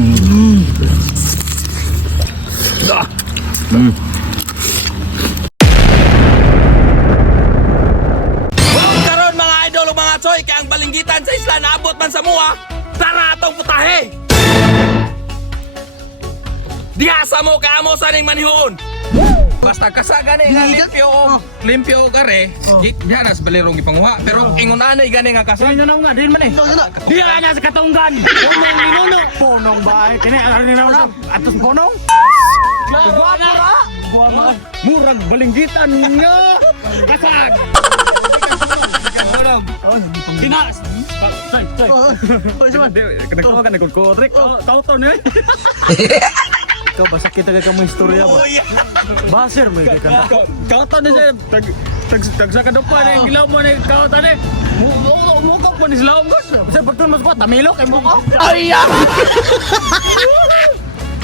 Karon mga idol o mga choy, kaya ang balinggitan sa isla naabot man sa mua, tara atong putahe! Dihasa mo ka mo sa ning manihon. Basta kasaga ni nga limpyo o kare, diyan nas balirong ipanguha, pero ingon anay gani nga kasa. Ano nga din man eh. Diya na sa katunggan. Punong minuno. Punong ba? Kini ari na sa atos punong. Murag balinggitan nga. Kasag. Dinas. Say. Kenapa kan ikut kodrek? Kau tahu nih? Kau basa kita ka mo istorya ba? Baser mo ka. Kau tahu nih saya tagsa ka depan yang gilaw mo ni kau tadi. Mukok mo ni silaw mo. Saya betul mas ko tamilo kay mukok. Ay ya.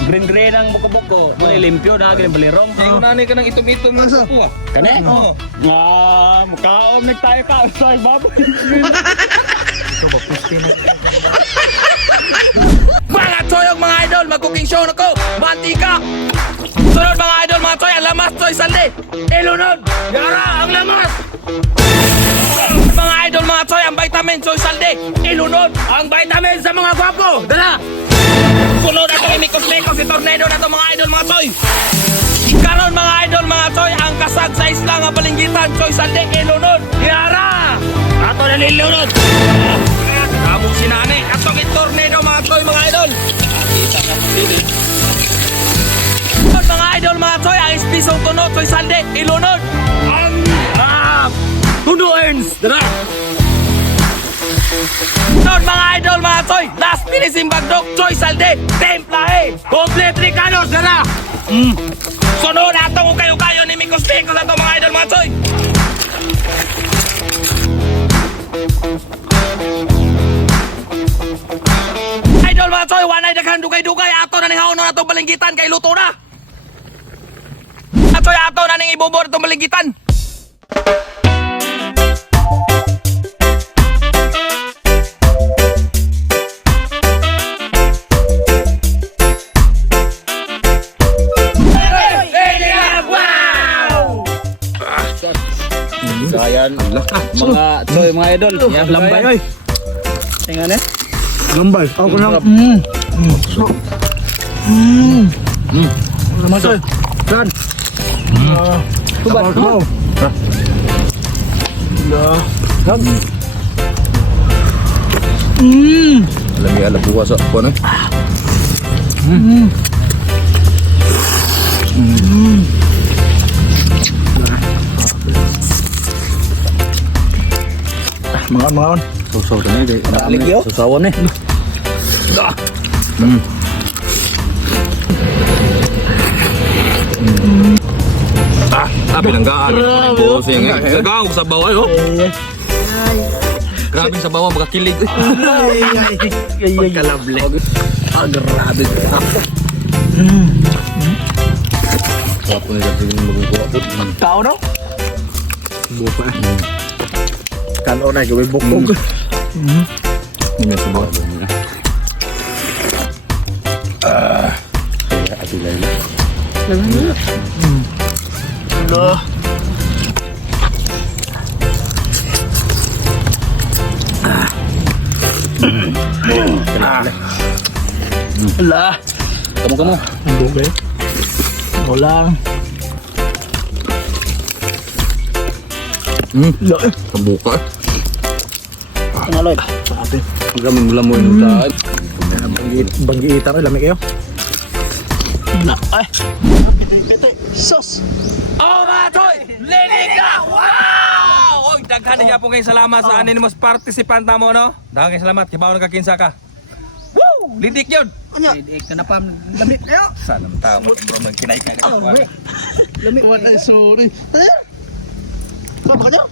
Green ang buko-buko. Muli limpyo na gani balirong. Ingon anay ka nang itom-itom nga sa kuha. Kani? Nga, mukhaom nagtayo ka sa baboy. Ito ba pusti na? Mga choyog mga idol, mag-cooking show na ko. Mantika. Sunod mga idol, mga choy, ang lamas choy salde. Ilunod. Yara, ang lamas. Mga idol, mga choy, ang vitamin choy salde. Ilunod. Ang vitamin sa mga gwapo. Dala. Sunod na itong imikos-mikos, si tornado na ito mga idol, mga choy. Karon mga idol, mga choy, ang kasag sa isla nga balinggitan, choy salde. Ilunod. Yara. Ato na nilunod. Kamong sinani. Atong tornado mga choy, mga idol. Mga idol, mga choy, ang ispisong tunod, choy salde, ilunod. Ang Tundo Ernst, dala. Sunod mga idol, mga choy, last finishing bagdok, choy salde, templahe, complete ricanos, dala. Sunod atong ukayo-kayo ni Mikos-Mikos atong mga idol, mga choy. Idol mga choy, wanay daghan dugay-dugay ato na ning haon na itong balinggitan kay luto na. Choy, ato na ning ibubor itong balinggitan. Ayan, mga choy, mga idol. Lambay oy. Tingnan eh. Lambay. Ako na. Naman choy. Dan. Tubat. Lagi ala buwas ako na. Mga Saw-saw na ni. Ligyo? Saw-sawan ni. Pinanggaan. Bosing eh. Nagawag sa bawah oh. Grabe sa bawah makakilig. Pagkalable. Grabe. Wapo nila tingin magkukuha. Tao no? Buka. Kano na gawin bukog. Ini sa bawah. Ati Laila. Loh. Lah. Kamu. Dugay. Ulang. Lah. Kebuka. Ngaloy. Ate. Gamin-gamin ta. Banggi itar lamig kayo. Na ay. Sos. Oh mga choy, linig na! Wow! Oy, daghan niya po kayo salamat sa anonymous participant mo, no? Daghan kayo salamat, kibaw nagkakinsa ka. Woo! Lidik yun! Lidik ka na pa. Lamig kayo. Sana tama, bro, magkinay ka. Lamig. Wala, sorry. Ano? Saan ka nyo?